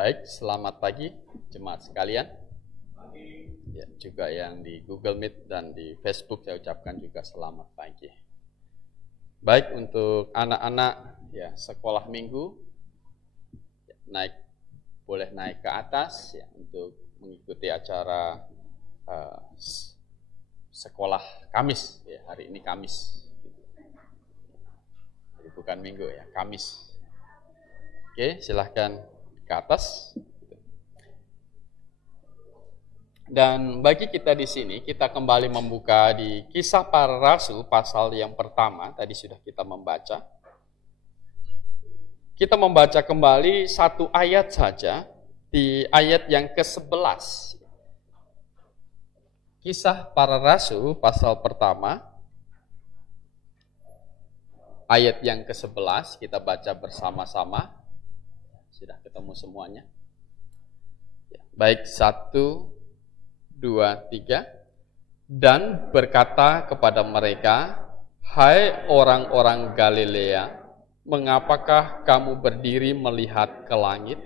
Baik, selamat pagi jemaat sekalian. Ya, juga yang di Google Meet dan di Facebook saya ucapkan juga selamat pagi. Baik, untuk anak-anak ya sekolah minggu ya, boleh naik ke atas ya untuk mengikuti acara sekolah Kamis ya, hari ini Kamis. Jadi bukan minggu ya, Kamis. Oke, silahkan ke atas. Dan bagi kita di sini, kita kembali membuka di Kisah Para Rasul pasal yang pertama, tadi sudah kita membaca. Kita membaca kembali satu ayat saja, di ayat yang ke-11. Kisah Para Rasul pasal pertama, ayat yang ke-11, kita baca bersama-sama. Sudah ketemu semuanya? Ya, baik, 1, 2, 3. Dan berkata kepada mereka, "Hai orang-orang Galilea, mengapakah kamu berdiri melihat ke langit?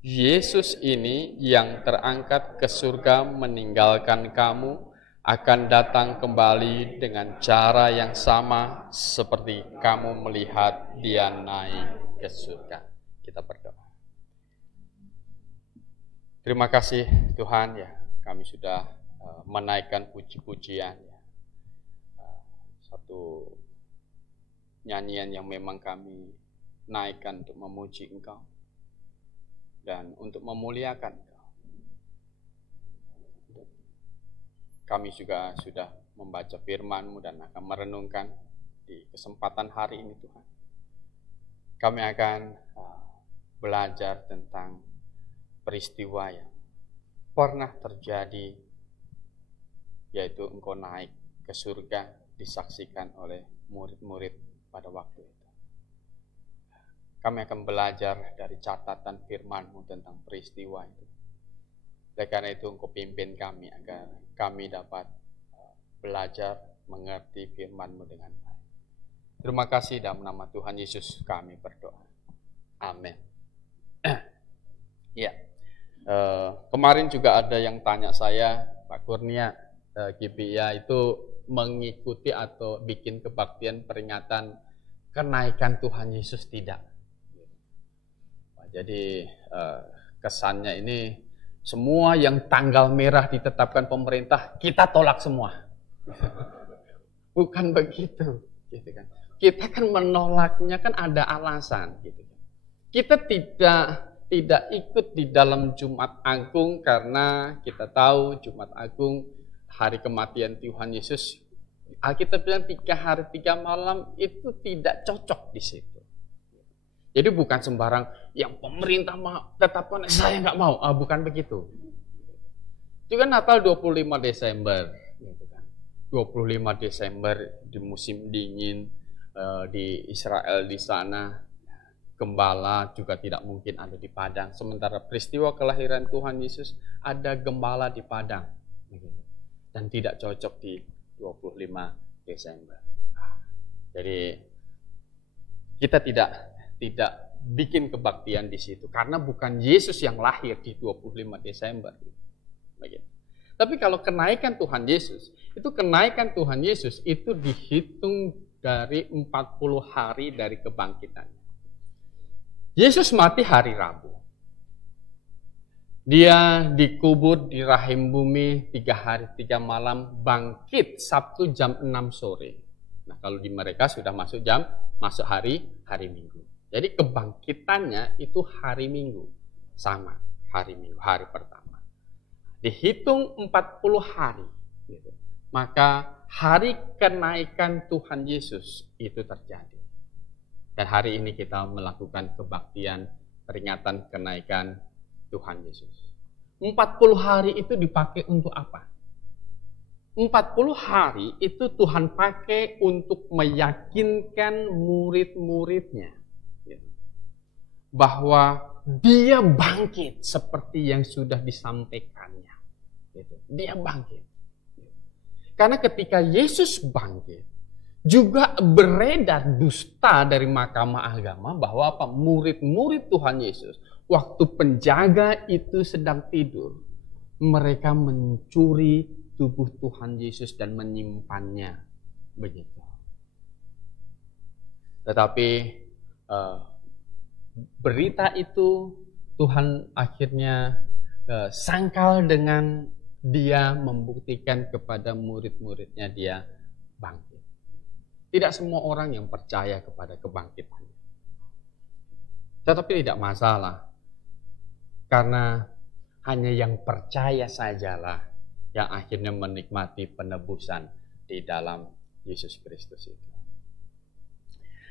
Yesus ini yang terangkat ke surga meninggalkan kamu, akan datang kembali dengan cara yang sama seperti kamu melihat dia naik ke surga." Kita berdoa. Terima kasih Tuhan ya, kami sudah menaikkan puji-pujian ya. Satu nyanyian yang memang kami naikkan untuk memuji Engkau dan untuk memuliakan Engkau. Kami juga sudah membaca firman-Mu dan akan merenungkan di kesempatan hari ini Tuhan. Kami akan belajar tentang peristiwa yang pernah terjadi, yaitu Engkau naik ke surga disaksikan oleh murid-murid pada waktu itu. Kami akan belajar dari catatan firman-Mu tentang peristiwa itu. Oleh karena itu Engkau pimpin kami agar kami dapat belajar mengerti firman-Mu dengan baik. Terima kasih, dalam nama Tuhan Yesus kami berdoa. Amin. Ya. Kemarin juga ada yang tanya saya, Pak Kurnia, GBIA itu mengikuti atau bikin kebaktian peringatan kenaikan Tuhan Yesus tidak. Jadi kesannya ini semua yang tanggal merah ditetapkan pemerintah kita tolak semua. Bukan begitu, gitu kan. Kita kan menolaknya kan ada alasan, gitu kan. Kita tidak ikut di dalam Jumat Agung karena kita tahu Jumat Agung hari kematian Tuhan Yesus. Alkitab bilang 3 hari 3 malam itu tidak cocok di situ. Jadi bukan sembarang yang pemerintah tetapkan saya nggak mau, bukan begitu. Juga Natal 25 Desember, gitu kan. 25 Desember di musim dingin di Israel di sana. Gembala juga tidak mungkin ada di padang. Sementara peristiwa kelahiran Tuhan Yesus ada gembala di padang. Dan tidak cocok di 25 Desember. Jadi kita tidak bikin kebaktian di situ. Karena bukan Yesus yang lahir di 25 Desember. Begitu. Tapi kalau kenaikan Tuhan Yesus, itu dihitung dari 40 hari dari kebangkitannya. Yesus mati hari Rabu. Dia dikubur di rahim bumi 3 hari 3 malam, bangkit Sabtu jam 6 sore. Nah, kalau di mereka sudah masuk hari Minggu. Jadi kebangkitannya itu hari Minggu. Sama, hari Minggu, hari pertama. Dihitung 40 hari. Gitu. Maka hari kenaikan Tuhan Yesus itu terjadi. Dan hari ini kita melakukan kebaktian peringatan kenaikan Tuhan Yesus. 40 hari itu dipakai untuk apa? 40 hari itu Tuhan pakai untuk meyakinkan murid-muridnya bahwa dia bangkit seperti yang sudah disampaikannya. Dia bangkit. Karena ketika Yesus bangkit, juga beredar dusta dari mahkamah agama bahwa murid-murid Tuhan Yesus waktu penjaga itu sedang tidur, mereka mencuri tubuh Tuhan Yesus dan menyimpannya. Begitu. Tetapi berita itu Tuhan akhirnya sangkal dengan dia membuktikan kepada murid-muridnya dia bangkit. Tidak semua orang yang percaya kepada kebangkitan. Tetapi tidak masalah. Karena hanya yang percaya sajalah yang akhirnya menikmati penebusan di dalam Yesus Kristus itu.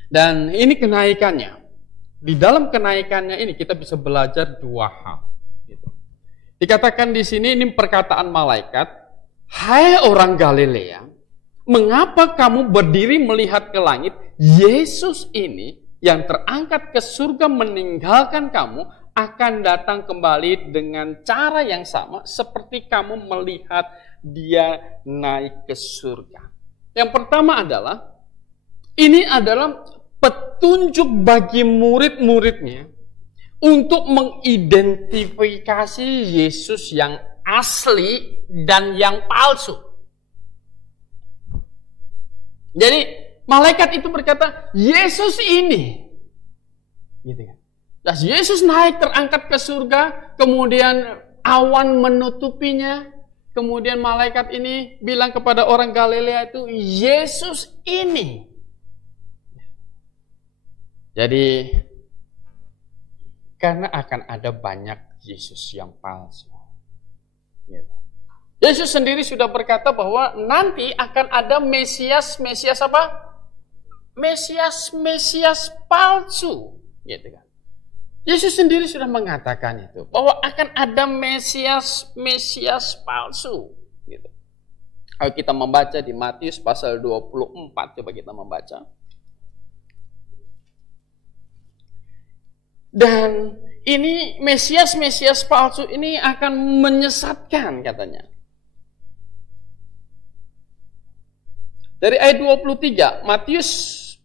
Dan ini kenaikannya. Di dalam kenaikannya ini kita bisa belajar dua hal. Dikatakan di sini, ini perkataan malaikat, "Hai orang Galilea, mengapa kamu berdiri melihat ke langit? Yesus ini yang terangkat ke surga meninggalkan kamu akan datang kembali dengan cara yang sama seperti kamu melihat dia naik ke surga." Yang pertama adalah, ini adalah petunjuk bagi murid-muridnya untuk mengidentifikasi Yesus yang asli dan yang palsu. Jadi malaikat itu berkata, Yesus ini, gitu kan? Dan Yesus naik terangkat ke surga, kemudian awan menutupinya, kemudian malaikat ini bilang kepada orang Galilea itu, Yesus ini. Jadi, karena akan ada banyak Yesus yang palsu. Yesus sendiri sudah berkata bahwa nanti akan ada Mesias apa? Mesias palsu. Gitu kan. Yesus sendiri sudah mengatakan itu, bahwa akan ada Mesias palsu. Gitu. Kalau kita membaca di Matius pasal 24, coba kita membaca. Dan ini Mesias palsu ini akan menyesatkan katanya. Dari ayat 23, Matius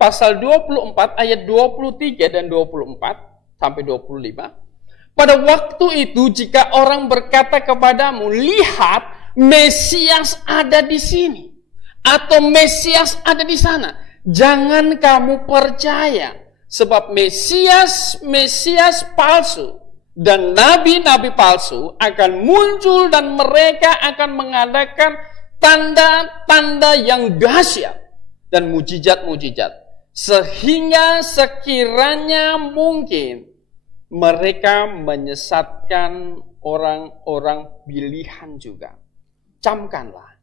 pasal 24 ayat 23 dan 24 sampai 25. Pada waktu itu jika orang berkata kepadamu, lihat Mesias ada di sini atau Mesias ada di sana, jangan kamu percaya, sebab Mesias palsu dan nabi-nabi palsu akan muncul dan mereka akan mengadakan tanda-tanda yang dahsyat dan mujizat-mujizat, sehingga sekiranya mungkin mereka menyesatkan orang-orang pilihan juga. Camkanlah,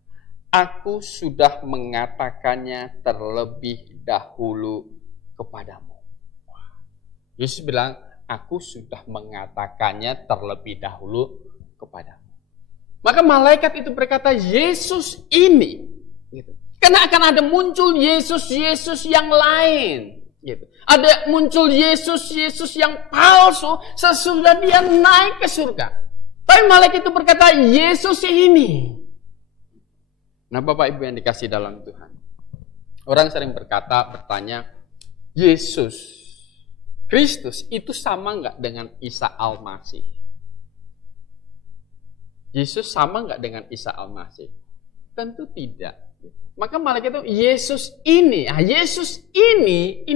aku sudah mengatakannya terlebih dahulu kepadamu. Yesus bilang, aku sudah mengatakannya terlebih dahulu kepadamu. Maka malaikat itu berkata, Yesus ini. Gitu. Karena akan ada muncul Yesus yang lain. Gitu. Ada muncul Yesus yang palsu sesudah dia naik ke surga. Tapi malaikat itu berkata, Yesus ini. Nah Bapak Ibu yang dikasih dalam Tuhan. Orang sering bertanya, Yesus Kristus itu sama nggak dengan Isa Al-Masih? Yesus sama nggak dengan Isa Al-Masih? Tentu tidak. Maka malaikat itu, Yesus ini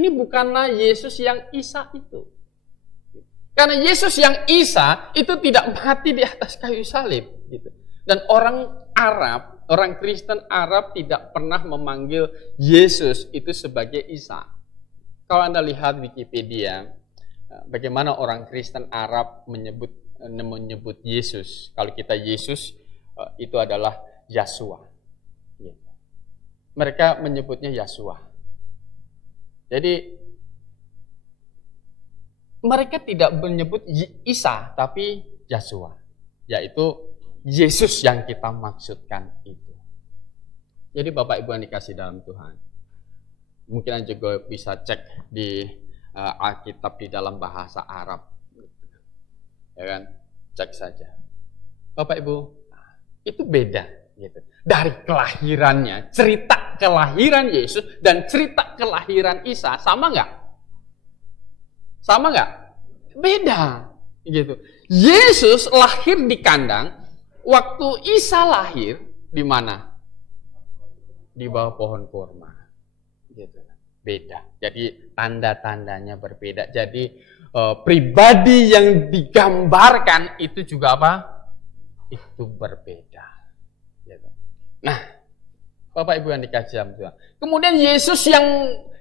bukanlah Yesus yang Isa itu. Karena Yesus yang Isa itu tidak mati di atas kayu salib. Gitu. Dan orang Arab, orang Kristen Arab tidak pernah memanggil Yesus itu sebagai Isa. Kalau Anda lihat Wikipedia, bagaimana orang Kristen Arab menyebut Yesus. Kalau kita Yesus, itu adalah Yahshua. Mereka menyebutnya Yahshua. Jadi, mereka tidak menyebut Isa, tapi Yahshua. Yaitu Yesus yang kita maksudkan itu. Jadi Bapak Ibu yang dikasih dalam Tuhan. Mungkin Anda juga bisa cek di Alkitab di dalam bahasa Arab. Ya kan? Cek saja. Bapak Ibu, itu beda. Gitu. Dari kelahirannya, cerita kelahiran Yesus dan cerita kelahiran Isa sama nggak? Sama nggak? Beda. Gitu. Yesus lahir di kandang, waktu Isa lahir di mana? Di bawah pohon kurma. Gitu. Beda. Jadi tanda-tandanya berbeda. Jadi pribadi yang digambarkan itu juga apa? Itu berbeda. Gitu. Nah, Bapak Ibu yang dikasih Tuhan. Kemudian Yesus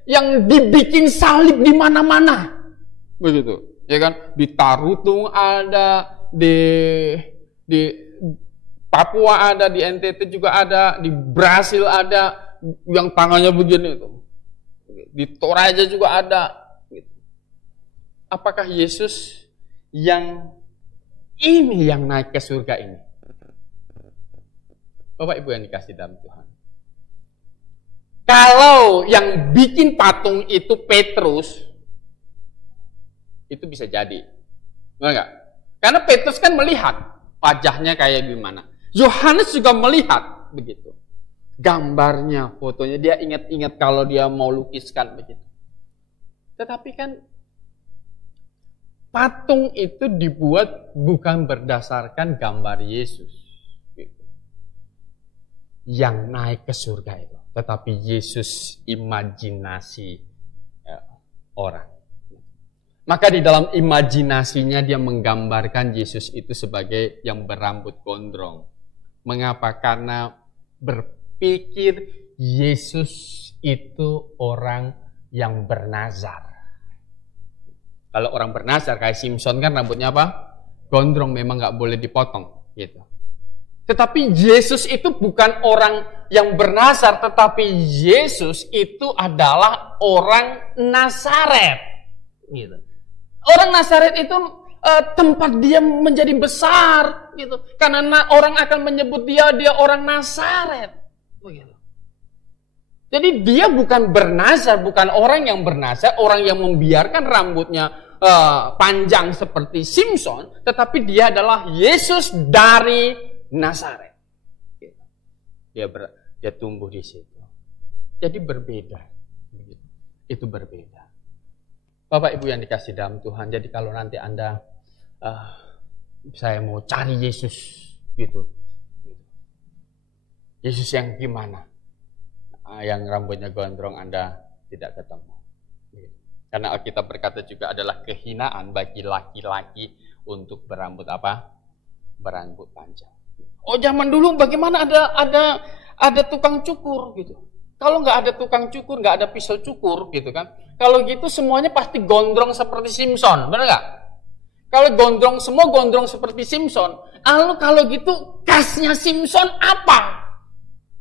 yang dibikin salib di mana-mana. Begitu. Ya kan? Di Tarutung ada, di Papua ada, di NTT juga ada, di Brasil ada yang tangannya begini itu. Di Toraja juga ada. Apakah Yesus yang ini yang naik ke surga ini? Bapak Ibu yang dikasih dalam Tuhan. Kalau yang bikin patung itu Petrus, itu bisa jadi. Enggak? Karena Petrus kan melihat wajahnya kayak gimana. Yohanes juga melihat begitu. Gambarnya, fotonya, dia ingat-ingat kalau dia mau lukiskan begitu. Tetapi kan patung itu dibuat bukan berdasarkan gambar Yesus gitu, yang naik ke surga itu, tetapi Yesus imajinasi orang. Maka di dalam imajinasinya dia menggambarkan Yesus itu sebagai yang berambut gondrong. Mengapa? Karena berpikir Yesus itu orang yang bernazar. Kalau orang bernazar kayak Simpson kan rambutnya apa? Gondrong, memang nggak boleh dipotong gitu. Tetapi Yesus itu bukan orang yang bernazar, tetapi Yesus itu adalah orang Nazaret gitu. Orang Nazaret itu tempat dia menjadi besar gitu. Karena orang akan menyebut dia orang Nazaret. Begitu. Jadi dia bukan bernazar, bukan orang yang bernazar, orang yang membiarkan rambutnya panjang seperti Simpson, tetapi dia adalah Yesus dari Nazaret. Dia tumbuh di situ. Jadi berbeda. Itu berbeda. Bapak Ibu yang dikasih dalam Tuhan, jadi kalau nanti Anda, saya mau cari Yesus, gitu. Yesus yang gimana? Yang rambutnya gondrong Anda tidak ketemu. Karena Alkitab berkata juga adalah kehinaan bagi laki-laki untuk berambut apa? Berambut panjang. Oh, zaman dulu bagaimana ada tukang cukur gitu. Kalau nggak ada tukang cukur, nggak ada pisau cukur gitu kan. Kalau gitu semuanya pasti gondrong seperti Simpson, benar nggak? Kalau semua gondrong seperti Simpson, lalu kalau gitu khasnya Simpson apa?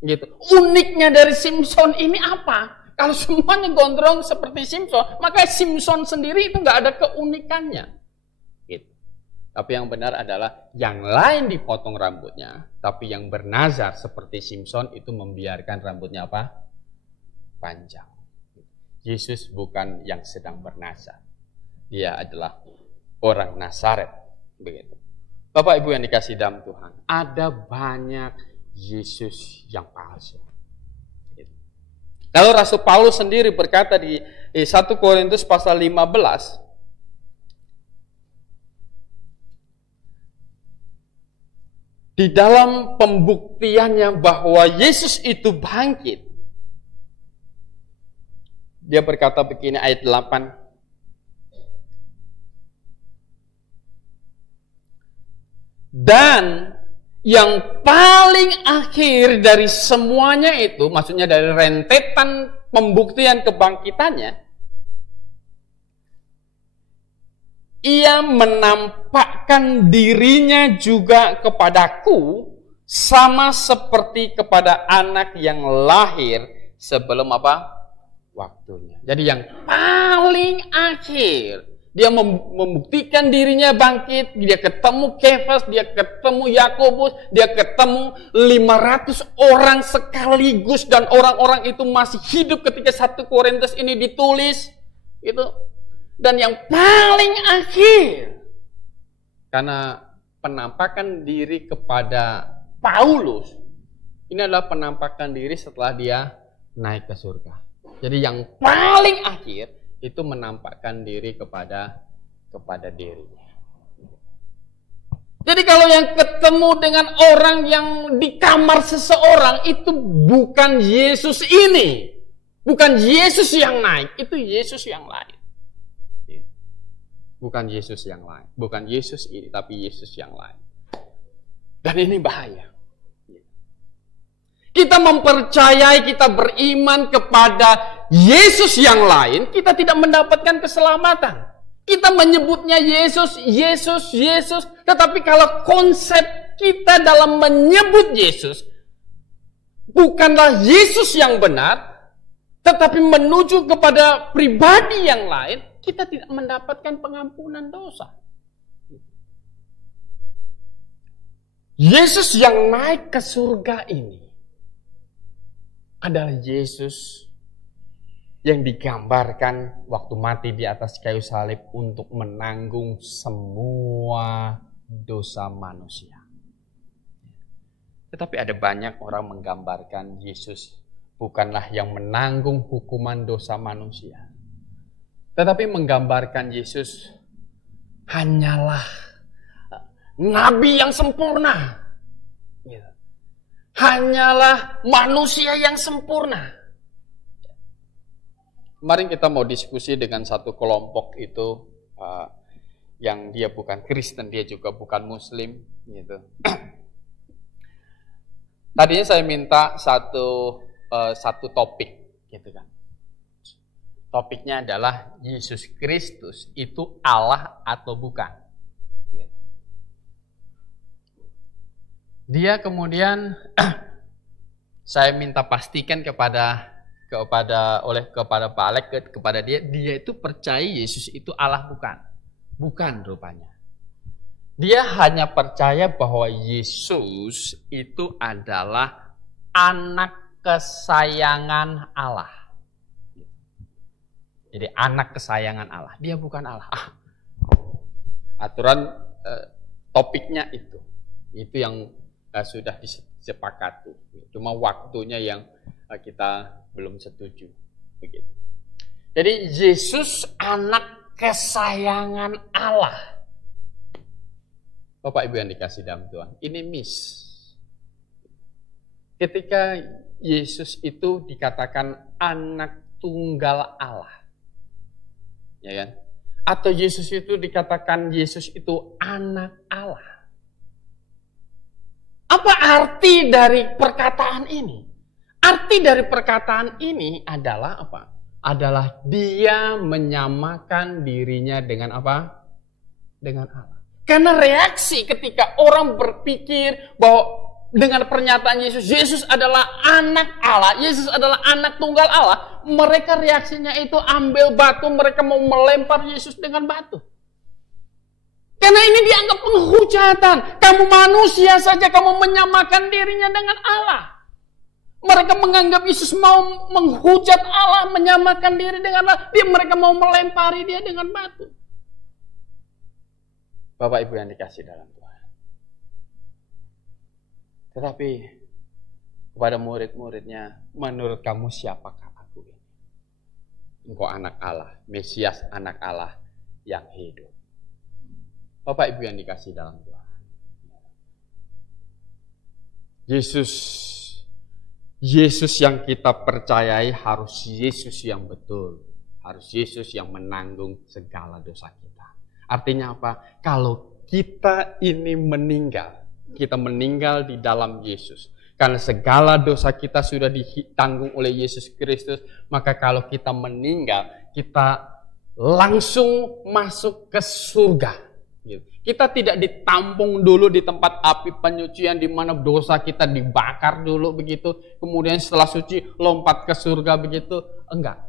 Gitu. Uniknya dari Simpson ini apa? Kalau semuanya gondrong seperti Simpson, maka Simpson sendiri itu nggak ada keunikannya. Gitu. Tapi yang benar adalah yang lain dipotong rambutnya, tapi yang bernazar seperti Simpson itu membiarkan rambutnya apa? Panjang. Yesus bukan yang sedang bernazar. Dia adalah orang Nazaret. Begitu. Bapak Ibu yang dikasih dalam Tuhan, ada banyak Yesus yang palsu. Lalu Rasul Paulus sendiri berkata di 1 Korintus pasal 15, di dalam pembuktiannya bahwa Yesus itu bangkit, dia berkata begini, ayat 8, dan yang paling akhir dari semuanya itu, maksudnya dari rentetan pembuktian kebangkitannya, ia menampakkan dirinya juga kepadaku sama seperti kepada anak yang lahir sebelum apa? Waktunya. Jadi yang paling akhir, dia membuktikan dirinya bangkit, dia ketemu Kefas, dia ketemu Yakobus, dia ketemu 500 orang sekaligus dan orang-orang itu masih hidup ketika 1 Korintus ini ditulis. Gitu. Dan yang paling akhir, karena penampakan diri kepada Paulus, ini adalah penampakan diri setelah dia naik ke surga. Jadi yang paling akhir itu menampakkan diri kepada dirinya. Jadi kalau yang ketemu dengan orang yang di kamar seseorang itu bukan Yesus ini. Bukan Yesus yang naik, itu Yesus yang lain. Bukan Yesus yang lain. Bukan Yesus ini, tapi Yesus yang lain. Dan ini bahaya. Kita mempercayai, kita beriman kepada Yesus yang lain, kita tidak mendapatkan keselamatan. Kita menyebutnya Yesus, Yesus, Yesus. Tetapi kalau konsep kita dalam menyebut Yesus bukanlah Yesus yang benar, tetapi menuju kepada pribadi yang lain, kita tidak mendapatkan pengampunan dosa. Yesus yang naik ke surga ini adalah Yesus yang digambarkan waktu mati di atas kayu salib untuk menanggung semua dosa manusia. Tetapi ada banyak orang menggambarkan Yesus bukanlah yang menanggung hukuman dosa manusia, tetapi menggambarkan Yesus hanyalah nabi yang sempurna. Hanyalah manusia yang sempurna. Kemarin kita mau diskusi dengan satu kelompok itu yang dia bukan Kristen, dia juga bukan Muslim, gitu. Tadinya saya minta satu topik, gitu kan. Topiknya adalah Yesus Kristus itu Allah atau bukan. Dia kemudian saya minta pastikan kepada Pak Alek, kepada dia itu percaya Yesus itu Allah bukan. Bukan rupanya. Dia hanya percaya bahwa Yesus itu adalah anak kesayangan Allah. Jadi anak kesayangan Allah. Dia bukan Allah. Aturan topiknya itu yang sudah disepakati. Cuma waktunya yang kita belum setuju. Begitu. Jadi Yesus anak kesayangan Allah. Bapak Ibu yang dikasih dalam Tuhan, ini miss. Ketika Yesus itu dikatakan anak tunggal Allah. Ya kan? Atau Yesus itu dikatakan Yesus itu anak Allah. Apa arti dari perkataan ini? Arti dari perkataan ini adalah apa? Adalah dia menyamakan dirinya dengan apa? Dengan Allah. Karena reaksi ketika orang berpikir bahwa dengan pernyataan Yesus adalah anak Allah, Yesus adalah anak tunggal Allah, mereka reaksinya itu ambil batu, mereka mau melempar Yesus dengan batu. Karena ini dianggap penghujatan. Kamu manusia saja, kamu menyamakan dirinya dengan Allah. Mereka menganggap Yesus mau menghujat Allah, menyamakan diri dengan Allah. Mereka mau melempari dia dengan batu. Bapak Ibu yang dikasih dalam Tuhan. Tetapi kepada murid-muridnya, menurut kamu siapakah aku ini? Engkau anak Allah, Mesias anak Allah yang hidup. Bapak Ibu yang dikasih dalam Tuhan. Yesus yang kita percayai harus Yesus yang betul. Harus Yesus yang menanggung segala dosa kita. Artinya apa? Kalau kita ini meninggal, kita meninggal di dalam Yesus. Karena segala dosa kita sudah ditanggung oleh Yesus Kristus, maka kalau kita meninggal, kita langsung masuk ke surga. Kita tidak ditampung dulu di tempat api penyucian di mana dosa kita dibakar dulu begitu, kemudian setelah suci lompat ke surga begitu, enggak.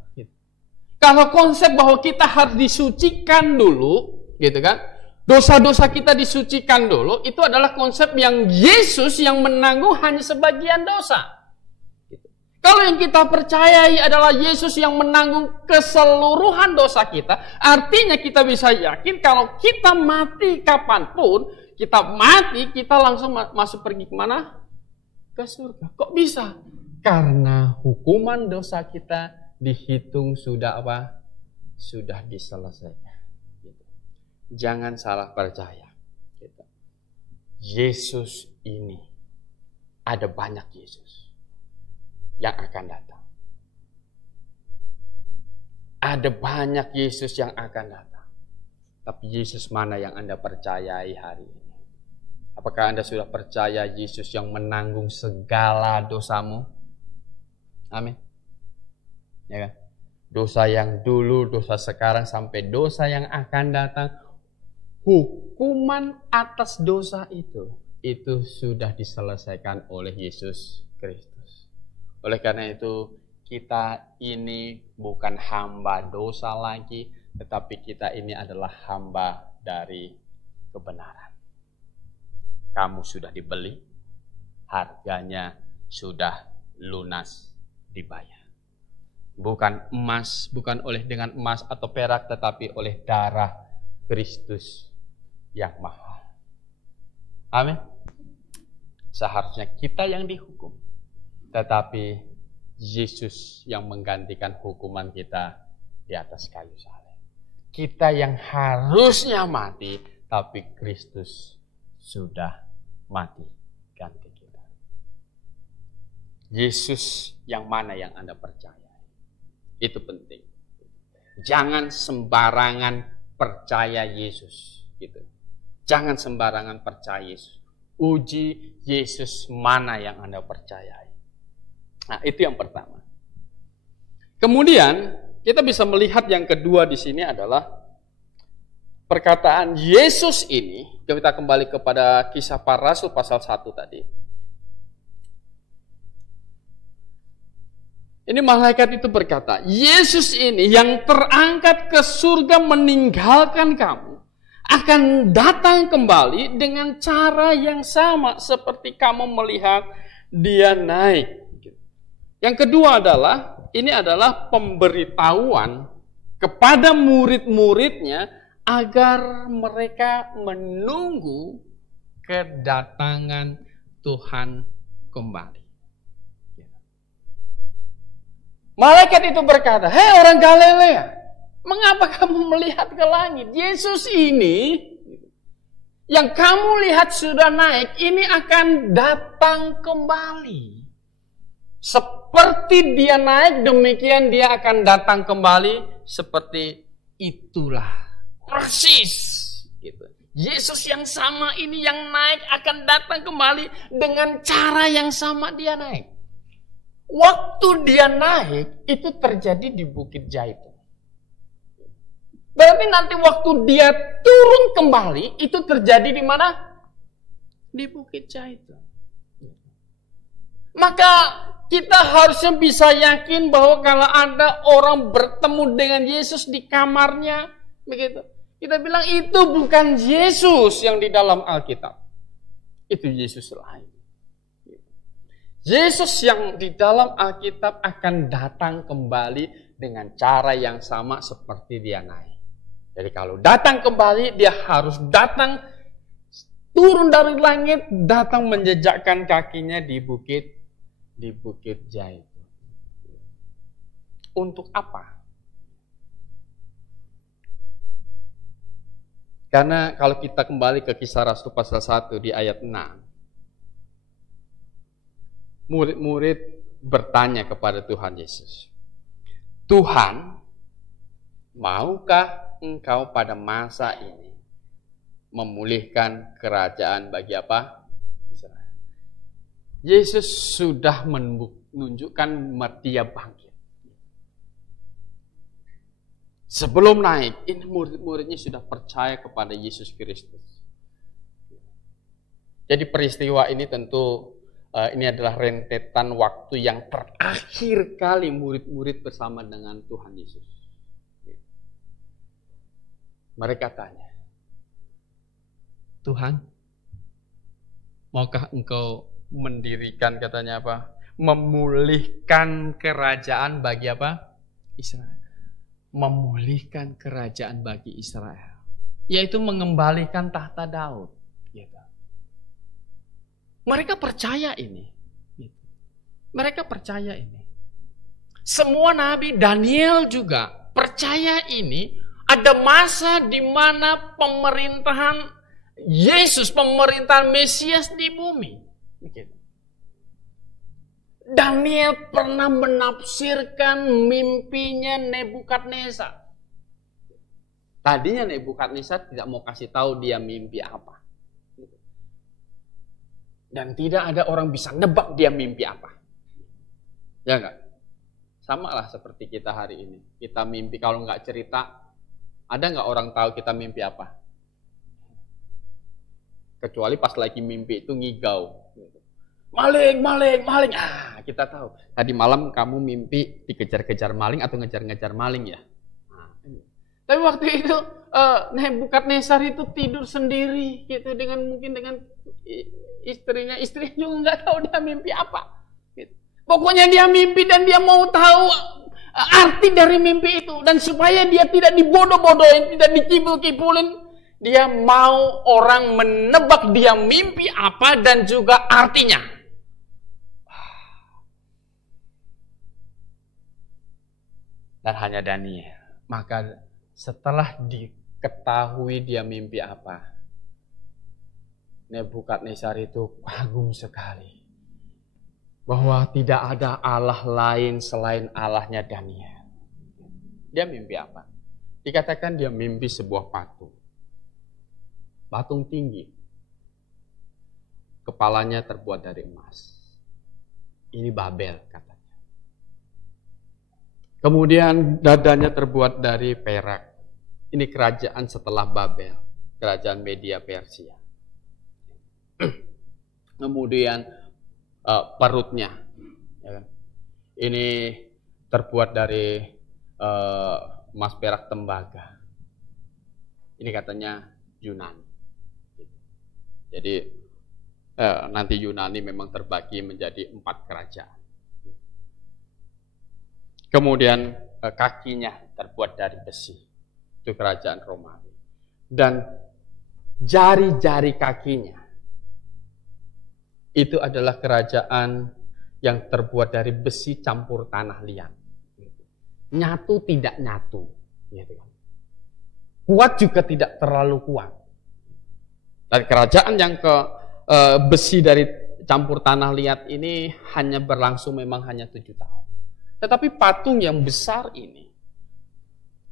Kalau konsep bahwa kita harus disucikan dulu, gitu kan? Dosa-dosa kita disucikan dulu, itu adalah konsep yang Yesus yang menanggung hanya sebagian dosa. Kalau yang kita percayai adalah Yesus yang menanggung keseluruhan dosa kita, artinya kita bisa yakin kalau kita mati kapanpun, kita langsung masuk pergi kemana? Ke surga. Kok bisa? Karena hukuman dosa kita dihitung sudah apa? Sudah diselesaikan. Jangan salah percaya. Yesus ini, ada banyak Yesus yang akan datang. Ada banyak Yesus yang akan datang. Tapi Yesus mana yang Anda percayai hari ini? Apakah Anda sudah percaya Yesus yang menanggung segala dosamu? Amin. Ya kan? Dosa yang dulu, dosa sekarang, sampai dosa yang akan datang. Hukuman atas dosa itu sudah diselesaikan oleh Yesus Kristus. Oleh karena itu, kita ini bukan hamba dosa lagi, tetapi kita ini adalah hamba dari kebenaran. Kamu sudah dibeli, harganya sudah lunas dibayar. Bukan emas, bukan oleh dengan emas atau perak, tetapi oleh darah Kristus yang mahal. Amin. Seharusnya kita yang dihukum, tetapi Yesus yang menggantikan hukuman kita di atas kayu salib. Kita yang harusnya mati, tapi Kristus sudah mati ganti kita. Yesus yang mana yang Anda percaya? Itu penting. Jangan sembarangan percaya Yesus, gitu. Jangan sembarangan percaya Yesus. Uji Yesus mana yang Anda percayai. Nah, itu yang pertama. Kemudian kita bisa melihat yang kedua di sini adalah perkataan Yesus ini. Kita kembali kepada Kisah Para Rasul pasal 1 tadi. Ini malaikat itu berkata, Yesus ini yang terangkat ke surga meninggalkan kamu, akan datang kembali dengan cara yang sama seperti kamu melihat dia naik. Yang kedua adalah, ini adalah pemberitahuan kepada murid-muridnya agar mereka menunggu kedatangan Tuhan kembali. Malaikat itu berkata, hei orang Galilea, mengapa kamu melihat ke langit? Yesus ini yang kamu lihat sudah naik, ini akan datang kembali. Seperti dia naik, demikian dia akan datang kembali. Seperti itulah. Persis. Gitu. Yesus yang sama ini yang naik akan datang kembali dengan cara yang sama dia naik. Waktu dia naik, itu terjadi di Bukit Zaitun. Berarti nanti waktu dia turun kembali, itu terjadi di mana? Di Bukit Zaitun. Maka kita harusnya bisa yakin bahwa kalau ada orang bertemu dengan Yesus di kamarnya, begitu, kita bilang itu bukan Yesus yang di dalam Alkitab. Itu Yesus lain. Yesus yang di dalam Alkitab akan datang kembali dengan cara yang sama seperti dia naik. Jadi kalau datang kembali, dia harus datang, turun dari langit, datang menjejakkan kakinya di Bukit Zaitun. Untuk apa? Karena kalau kita kembali ke Kisah Rasul pasal 1 di ayat 6, murid-murid bertanya kepada Tuhan Yesus, Tuhan, maukah Engkau pada masa ini memulihkan kerajaan bagi apa? Israel. Yesus sudah menunjukkan dia bangkit. Sebelum naik, ini murid-muridnya sudah percaya kepada Yesus Kristus. Jadi peristiwa ini tentu ini adalah rentetan waktu yang terakhir kali murid-murid bersama dengan Tuhan Yesus. Mereka tanya, Tuhan, maukah Engkau mendirikan, katanya apa? Memulihkan kerajaan bagi apa? Israel. Memulihkan kerajaan bagi Israel. Yaitu mengembalikan tahta Daud. Mereka percaya ini. Mereka percaya ini. Semua nabi, Daniel juga percaya ini. Ada masa di mana pemerintahan Yesus, pemerintahan Mesias di bumi. Begitu. Daniel pernah menafsirkan mimpinya Nebukadnezar. Tadinya Nebukadnezar tidak mau kasih tahu dia mimpi apa. Dan tidak ada orang bisa nebak dia mimpi apa. Ya enggak? Sama lah seperti kita hari ini. Kita mimpi, kalau nggak cerita, ada nggak orang tahu kita mimpi apa? Kecuali pas lagi mimpi itu ngigau. Maling, maling, maling. Kita tahu. Tadi malam kamu mimpi dikejar-kejar maling atau ngejar-ngejar maling ya? Tapi waktu itu Nebukadnezar itu tidur sendiri gitu, mungkin dengan istrinya juga nggak tahu dia mimpi apa. Gitu. Pokoknya dia mimpi dan dia mau tahu arti dari mimpi itu, dan supaya dia tidak dibodoh-bodohin, tidak dikibul-kibulin, dia mau orang menebak dia mimpi apa dan juga artinya. Dan hanya Daniel. Maka setelah diketahui dia mimpi apa, Nebukadnezar itu kagum sekali. Bahwa tidak ada Allah lain selain Allahnya Daniel. Dia mimpi apa? Dikatakan dia mimpi sebuah patung. Patung tinggi. Kepalanya terbuat dari emas. Ini Babel katanya. Kemudian dadanya terbuat dari perak. Ini kerajaan setelah Babel. Kerajaan Media Persia. Kemudian perutnya. Ini terbuat dari emas, perak, tembaga. Ini katanya Yunani. Jadi nanti Yunani memang terbagi menjadi 4 kerajaan. Kemudian kakinya terbuat dari besi. Itu kerajaan Romawi. Dan jari-jari kakinya itu adalah kerajaan yang terbuat dari besi campur tanah liat. Nyatu tidak nyatu. Kuat juga tidak terlalu kuat. Dan kerajaan yang besi dari campur tanah liat ini hanya berlangsung memang hanya 7 tahun. Tetapi patung yang besar ini,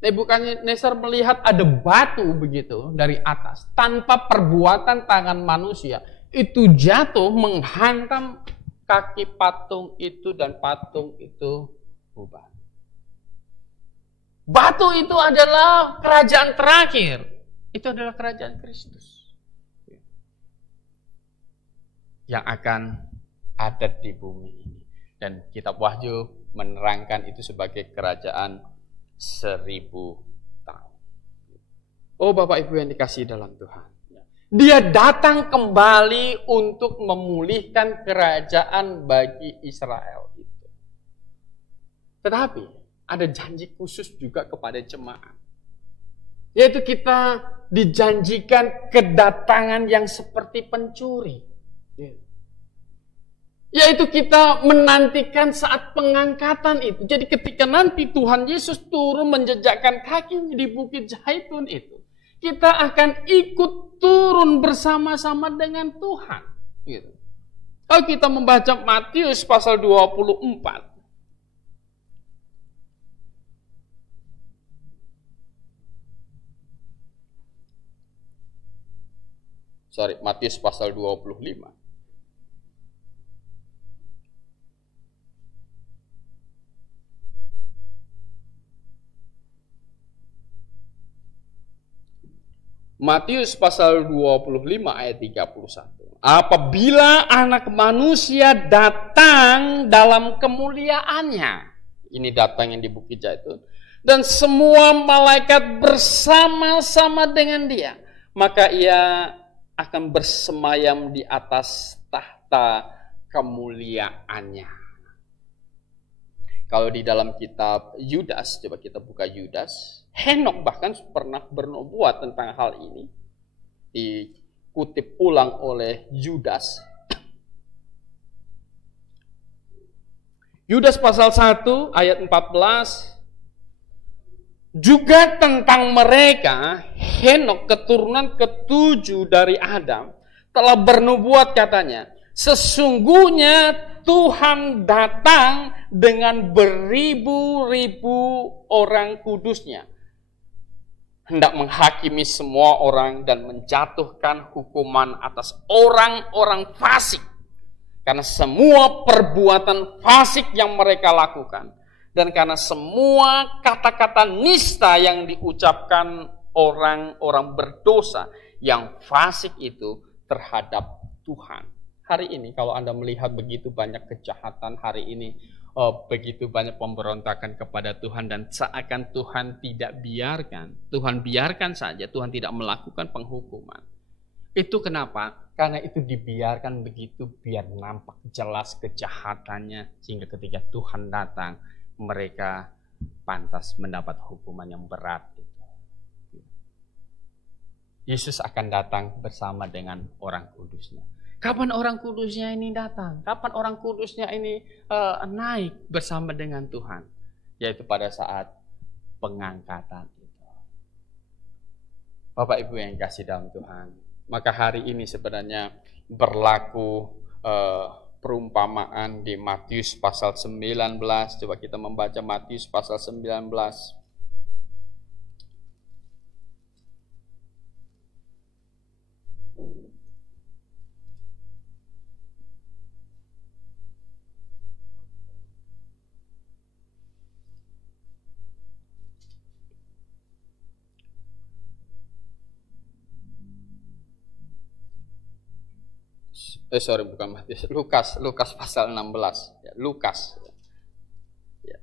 Nebukadnezar melihat ada batu begitu dari atas, tanpa perbuatan tangan manusia, itu jatuh menghantam kaki patung itu dan patung itu bubar. Batu itu adalah kerajaan terakhir. Itu adalah kerajaan Kristus. Yang akan ada di bumi ini. Dan kitab Wahyu menerangkan itu sebagai kerajaan 1000 tahun. Oh Bapak Ibu yang dikasihi dalam Tuhan. Dia datang kembali untuk memulihkan kerajaan bagi Israel itu. Tetapi ada janji khusus juga kepada jemaat. Yaitu kita dijanjikan kedatangan yang seperti pencuri. Yaitu kita menantikan saat pengangkatan itu. Jadi ketika nanti Tuhan Yesus turun menjejakkan kaki di Bukit Zaitun itu, kita akan ikut turun bersama-sama dengan Tuhan. Gitu. Kalau kita membaca Matius pasal 24. Matius pasal 25. Matius pasal 25 ayat 31. Apabila anak manusia datang dalam kemuliaannya. Ini datang yang di Bukit Zaitun. Dan semua malaikat bersama-sama dengan dia. Maka ia akan bersemayam di atas tahta kemuliaannya. Kalau di dalam kitab Yudas, coba kita buka Yudas. Henok bahkan pernah bernubuat tentang hal ini. Dikutip ulang oleh Yudas. Yudas pasal 1 ayat 14. Juga tentang mereka Henok, keturunan ketujuh dari Adam, telah bernubuat katanya, sesungguhnya Tuhan datang dengan beribu-ribu orang kudusnya, hendak menghakimi semua orang dan menjatuhkan hukuman atas orang-orang fasik. Karena semua perbuatan fasik yang mereka lakukan, dan karena semua kata-kata nista yang diucapkan orang-orang berdosa yang fasik itu terhadap Tuhan. Hari ini kalau Anda melihat begitu banyak kejahatan hari ini, begitu banyak pemberontakan kepada Tuhan, dan seakan Tuhan tidak biarkan, Tuhan biarkan saja, Tuhan tidak melakukan penghukuman. Itu kenapa? Karena itu dibiarkan begitu biar nampak jelas kejahatannya, sehingga ketika Tuhan datang mereka pantas mendapat hukuman yang berat. Yesus akan datang bersama dengan orang kudusnya. Kapan orang kudusnya ini datang? Kapan orang kudusnya ini naik bersama dengan Tuhan? Yaitu pada saat pengangkatan itu. Bapak Ibu yang kasih dalam Tuhan, maka hari ini sebenarnya berlaku perumpamaan di Matius pasal 19. Coba kita membaca Matius pasal 19. Bukan Matius, Lukas pasal 16. Ya, Lukas. Ya.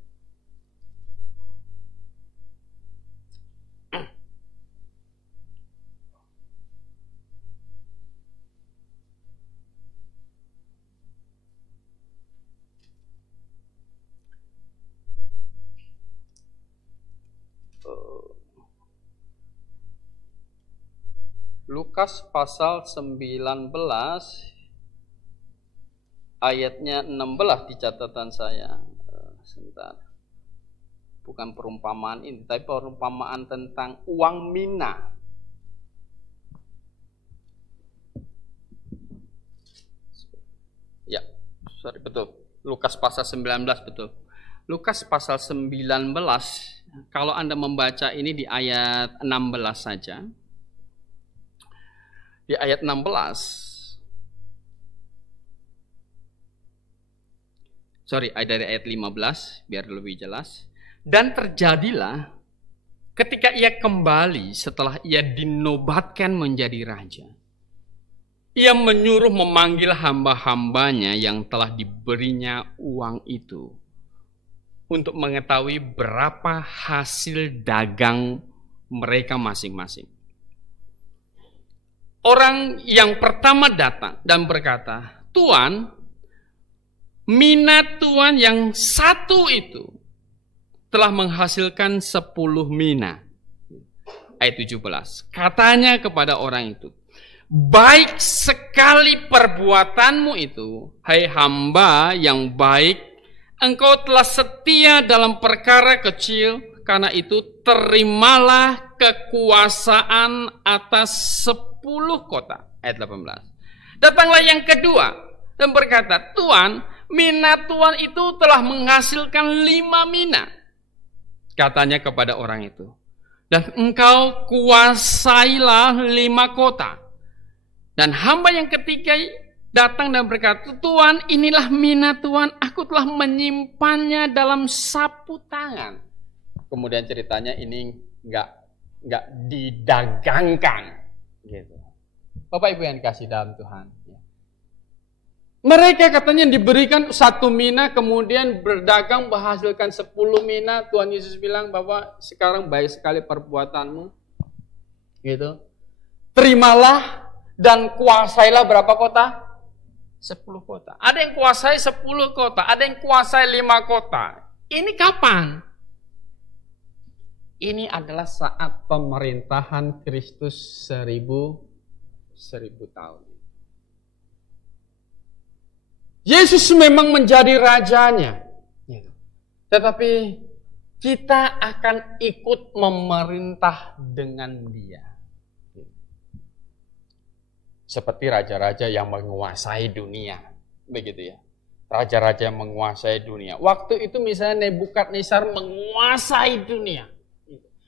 Lukas pasal 19 ayatnya 16 di catatan saya. Sebentar. Bukan perumpamaan ini, tapi perumpamaan tentang uang mina. Ya, betul. Lukas pasal 19 betul. Lukas pasal 19, kalau Anda membaca ini di ayat 16 saja. Di ayat 16, dari ayat 15, biar lebih jelas. Dan terjadilah ketika ia kembali setelah ia dinobatkan menjadi raja, ia menyuruh memanggil hamba-hambanya yang telah diberinya uang itu untuk mengetahui berapa hasil dagang mereka masing-masing. Orang yang pertama datang dan berkata, "Tuan, mina Tuan yang satu itu telah menghasilkan 10 mina." Ayat 17. Katanya kepada orang itu, "Baik sekali perbuatanmu itu, hai hamba yang baik. Engkau telah setia dalam perkara kecil, karena itu terimalah kekuasaan atas 10 kota." Ayat 18. Datanglah yang kedua dan berkata, "Tuan, mina Tuan itu telah menghasilkan 5 mina." Katanya kepada orang itu, "Dan engkau kuasailah 5 kota." Dan hamba yang ketiga datang dan berkata, "Tuan, inilah mina Tuan, aku telah menyimpannya dalam sapu tangan." Kemudian ceritanya ini nggak didagangkan, gitu. Bapak Ibu yang kasih dalam Tuhan, mereka katanya diberikan 1 mina, kemudian berdagang menghasilkan 10 mina. Tuhan Yesus bilang bahwa sekarang baik sekali perbuatanmu, gitu. Terimalah dan kuasailah berapa kota? 10 kota. Ada yang kuasai 10 kota, ada yang kuasai 5 kota. Ini kapan? Ini adalah saat pemerintahan Kristus 1000 tahun. Yesus memang menjadi rajanya, tetapi kita akan ikut memerintah dengan Dia. Seperti raja-raja yang menguasai dunia. Begitu ya. Raja-raja yang menguasai dunia. Waktu itu misalnya Nebukadnezar menguasai dunia.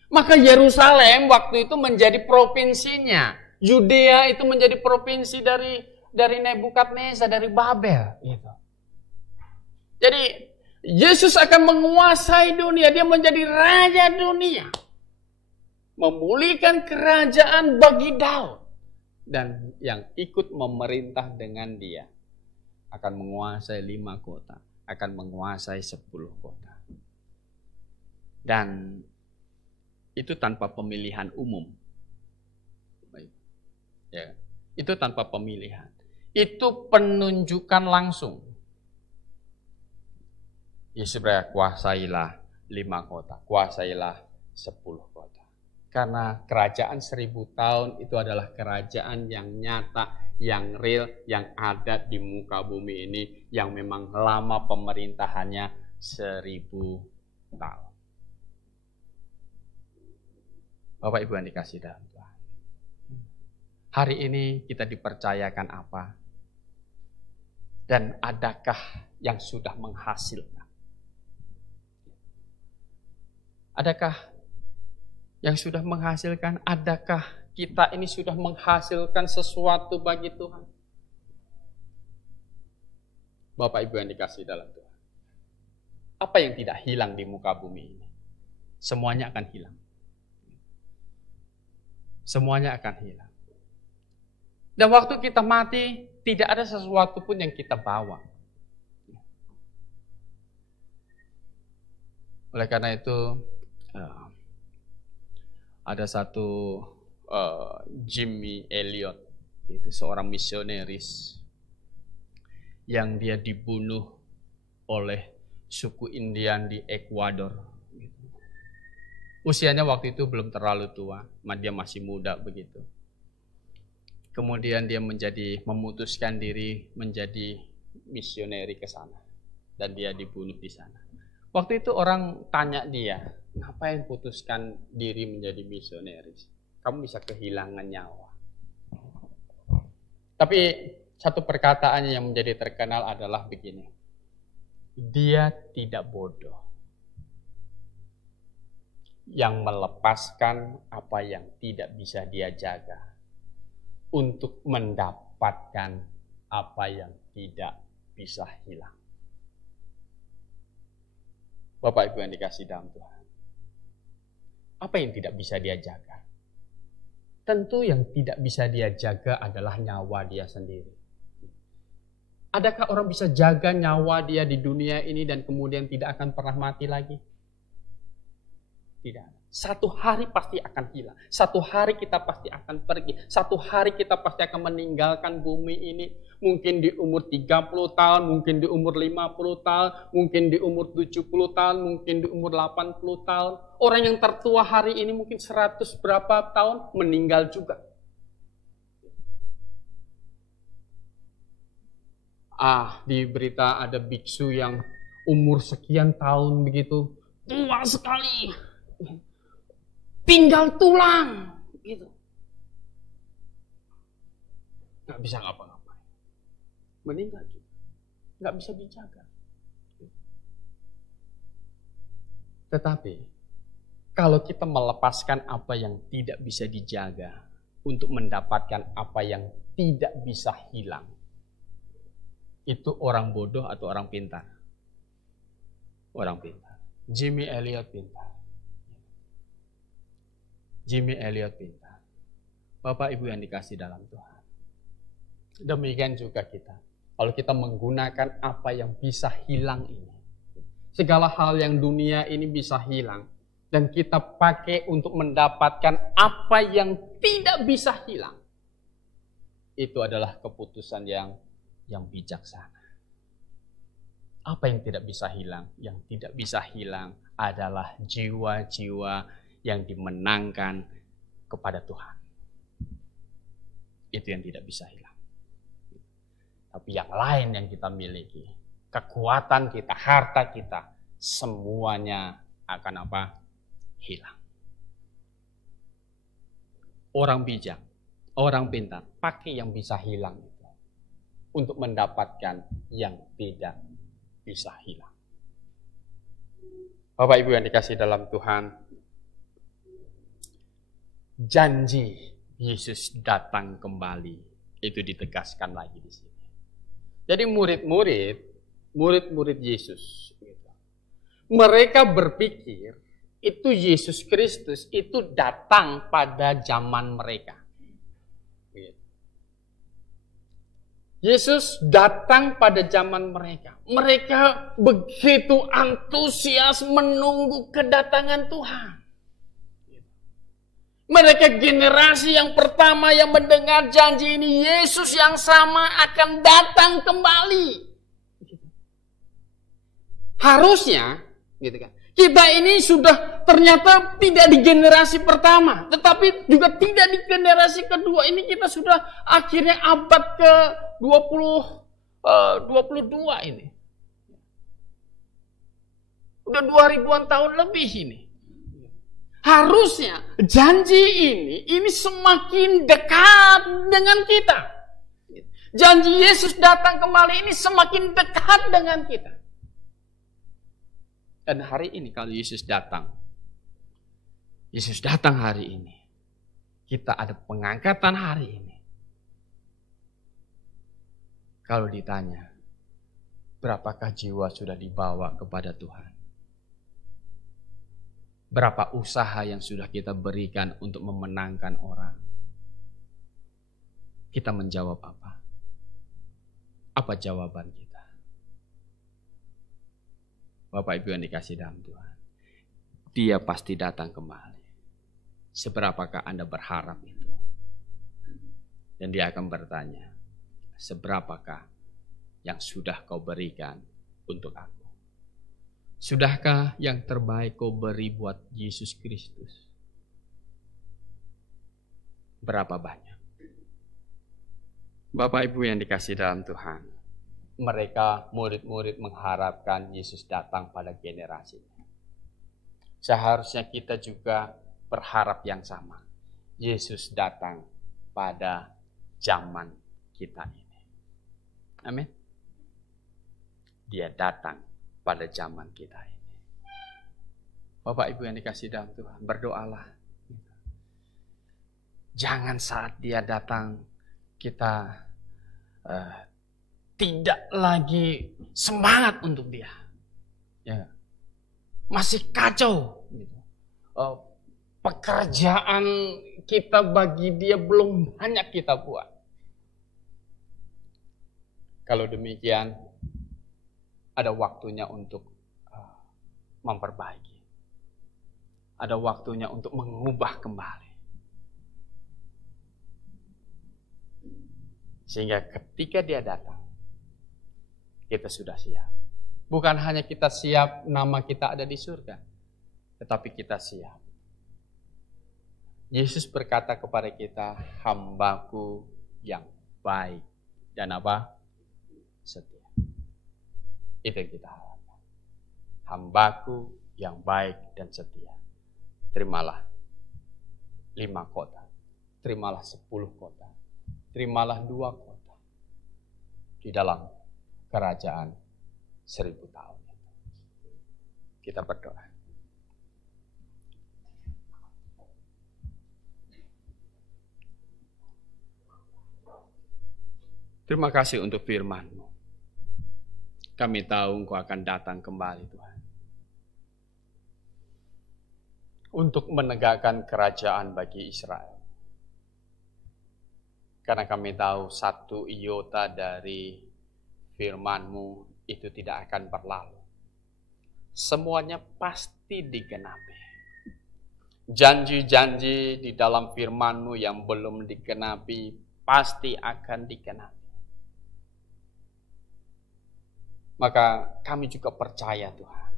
Maka Yerusalem waktu itu menjadi provinsinya. Yudea itu menjadi provinsi dari Nebukadnezar, dari Babel. Gitu. Jadi Yesus akan menguasai dunia. Dia menjadi raja dunia. Memulihkan kerajaan bagi Daud. Dan yang ikut memerintah dengan dia akan menguasai 5 kota, akan menguasai 10 kota. Dan itu tanpa pemilihan umum. Ya, itu tanpa pemilihan. Itu penunjukan langsung. Yesus berkata, kuasailah 5 kota, kuasailah 10 kota. Karena kerajaan 1000 tahun itu adalah kerajaan yang nyata, yang real, yang ada di muka bumi ini, yang memang lama pemerintahannya 1000 tahun. Bapak Ibu yang dikasihi dalam Tuhan. Hari ini kita dipercayakan apa? Dan adakah yang sudah menghasilkan? Adakah yang sudah menghasilkan? Adakah kita ini sudah menghasilkan sesuatu bagi Tuhan? Bapak Ibu yang dikasihi dalam Tuhan. Apa yang tidak hilang di muka bumi ini? Semuanya akan hilang. Semuanya akan hilang. Dan waktu kita mati, tidak ada sesuatu pun yang kita bawa. Oleh karena itu, ada satu Jimmy Elliot, itu seorang misionaris yang dia dibunuh oleh suku Indian di Ekuador. Usianya waktu itu belum terlalu tua, dia masih muda begitu. Kemudian dia memutuskan diri menjadi misioneri ke sana, dan dia dibunuh di sana. Waktu itu orang tanya dia, ngapain putuskan diri menjadi misioneris? Kamu bisa kehilangan nyawa. Tapi satu perkataannya yang menjadi terkenal adalah begini. Dia tidak bodoh. Yang melepaskan apa yang tidak bisa dia jaga. Untuk mendapatkan apa yang tidak bisa hilang. Bapak Ibu yang dikasihi dalam Tuhan. Apa yang tidak bisa dia jaga? Tentu yang tidak bisa dia jaga adalah nyawa dia sendiri. Adakah orang bisa jaga nyawa dia di dunia ini dan kemudian tidak akan pernah mati lagi? Tidak. Satu hari pasti akan hilang. Satu hari kita pasti akan pergi. Satu hari kita pasti akan meninggalkan bumi ini. Mungkin di umur 30 tahun, mungkin di umur 50 tahun, mungkin di umur 70 tahun, mungkin di umur 80 tahun. Orang yang tertua hari ini mungkin 100 berapa tahun meninggal juga. Di berita ada biksu yang umur sekian tahun begitu, tua sekali. Tinggal tulang gitu. Gak bisa ngapa-ngapain. Meninggal juga. Gak bisa dijaga. Tetapi kalau kita melepaskan apa yang tidak bisa dijaga untuk mendapatkan apa yang tidak bisa hilang, itu orang bodoh atau orang pintar? Orang pintar. Jimmy Elliot pintar. Jimmy Elliot pintar. Bapak Ibu yang dikasihi dalam Tuhan. Demikian juga kita. Kalau kita menggunakan apa yang bisa hilang ini. Segala hal yang dunia ini bisa hilang. Dan kita pakai untuk mendapatkan apa yang tidak bisa hilang. Itu adalah keputusan yang bijaksana. Apa yang tidak bisa hilang? Yang tidak bisa hilang adalah jiwa-jiwa yang dimenangkan kepada Tuhan. Itu yang tidak bisa hilang. Tapi yang lain yang kita miliki, kekuatan kita, harta kita, semuanya akan apa? Hilang. Orang bijak, Orang pintar pakai yang bisa hilang itu untuk mendapatkan yang tidak bisa hilang. Bapak Ibu yang dikasih dalam Tuhan, janji Yesus datang kembali itu ditegaskan lagi di sini. Jadi murid-murid Yesus, mereka berpikir itu Yesus Kristus itu datang pada zaman mereka. Yesus datang pada zaman mereka. Mereka begitu antusias menunggu kedatangan Tuhan. Mereka generasi yang pertama yang mendengar janji ini, Yesus yang sama akan datang kembali. Harusnya, gitu kan? Kita ini sudah ternyata tidak di generasi pertama, tetapi juga tidak di generasi kedua. Ini kita sudah akhirnya abad ke 22 ini. Udah 2000-an tahun lebih ini. Harusnya janji ini semakin dekat dengan kita. Janji Yesus datang kembali ini semakin dekat dengan kita. Dan hari ini kalau Yesus datang hari ini. Kita ada pengangkatan hari ini. Kalau ditanya, berapakah jiwa sudah dibawa kepada Tuhan? Berapa usaha yang sudah kita berikan untuk memenangkan orang? Kita menjawab apa? Apa jawaban kita? Bapak Ibu yang dikasih dalam Tuhan, Dia pasti datang kembali. Seberapakah Anda berharap itu? Dan Dia akan bertanya, seberapakah yang sudah kau berikan untuk aku? Sudahkah yang terbaik kau beri buat Yesus Kristus? Berapa banyak? Bapak Ibu yang dikasih dalam Tuhan, mereka murid-murid mengharapkan Yesus datang pada generasinya. Seharusnya kita juga berharap yang sama. Yesus datang pada zaman kita ini. Amin. Dia datang pada zaman kita ini. Bapak Ibu yang dikasih dalam Tuhan, berdoalah. Jangan saat Dia datang kita tidak lagi semangat untuk Dia. Ya. Masih kacau. Pekerjaan kita bagi Dia belum banyak kita buat. Kalau demikian, ada waktunya untuk memperbaiki. Ada waktunya untuk mengubah kembali. Sehingga ketika Dia datang, kita sudah siap. Bukan hanya kita siap nama kita ada di surga, tetapi kita siap. Yesus berkata kepada kita, hambaku yang baik dan apa? Setia. Itu yang kita harapkan. Hambaku yang baik dan setia. Terimalah 5 kota. Terimalah 10 kota. Terimalah 2 kota. Di dalam kerajaan 1000 tahun. Kita berdoa. Terima kasih untuk firman-Mu. Kami tahu Engkau akan datang kembali, Tuhan. Untuk menegakkan kerajaan bagi Israel. Karena kami tahu 1 iota dari firman-Mu itu tidak akan berlalu. Semuanya pasti digenapi. Janji-janji di dalam firman-Mu yang belum digenapi pasti akan digenapi. Maka kami juga percaya Tuhan,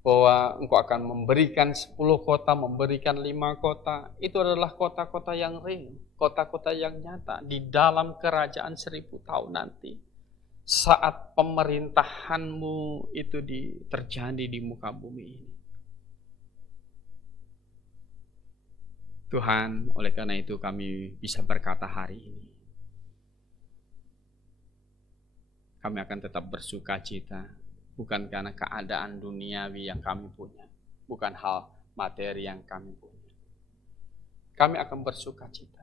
bahwa Engkau akan memberikan 10 kota, memberikan 5 kota. Itu adalah kota-kota yang real, kota-kota yang nyata di dalam kerajaan 1000 tahun nanti. Saat pemerintahan-Mu itu terjadi di muka bumi ini. Tuhan, oleh karena itu kami bisa berkata hari ini, kami akan tetap bersuka cita, bukan karena keadaan duniawi yang kami punya, bukan hal materi yang kami punya. Kami akan bersuka cita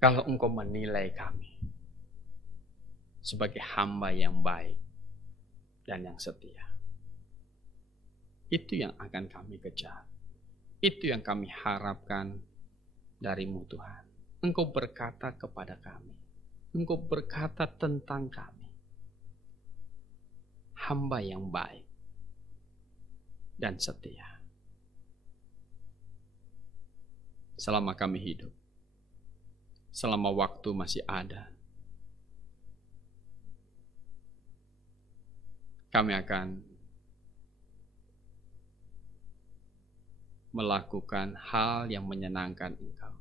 kalau Engkau menilai kami sebagai hamba yang baik dan yang setia. Itu yang akan kami kejar. Itu yang kami harapkan dari-Mu Tuhan. Engkau berkata kepada kami. Engkau berkata tentang kami. Hamba yang baik dan setia. Selama kami hidup. Selama waktu masih ada. Kami akan melakukan hal yang menyenangkan Engkau.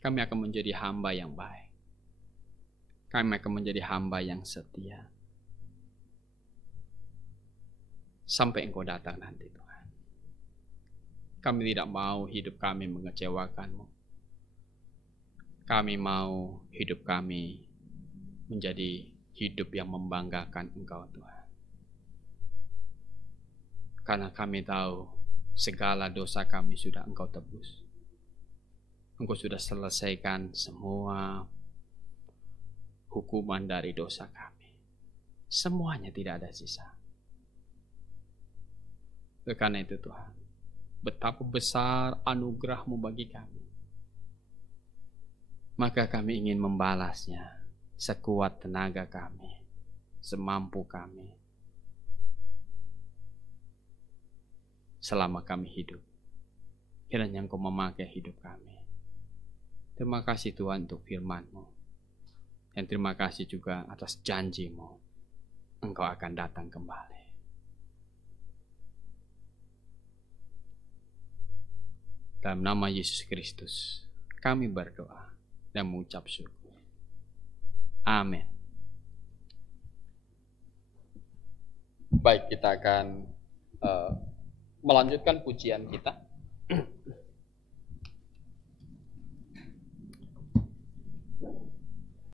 Kami akan menjadi hamba yang baik. Kami akan menjadi hamba yang setia. Sampai Engkau datang nanti Tuhan. Kami tidak mau hidup kami mengecewakan-Mu. Kami mau hidup kami menjadi hidup yang membanggakan Engkau Tuhan. Karena kami tahu segala dosa kami sudah Engkau tebus. Engkau sudah selesaikan semua hukuman dari dosa kami. Semuanya tidak ada sisa. Karena itu Tuhan, betapa besar anugerah-Mu bagi kami. Maka kami ingin membalasnya sekuat tenaga kami, semampu kami. Selama kami hidup, kiranya Engkau memakai hidup kami. Terima kasih Tuhan untuk firman-Mu. Dan terima kasih juga atas janji-Mu. Engkau akan datang kembali. Dalam nama Yesus Kristus, kami berdoa dan mengucap syukur. Amin. Baik, kita akan melanjutkan pujian kita.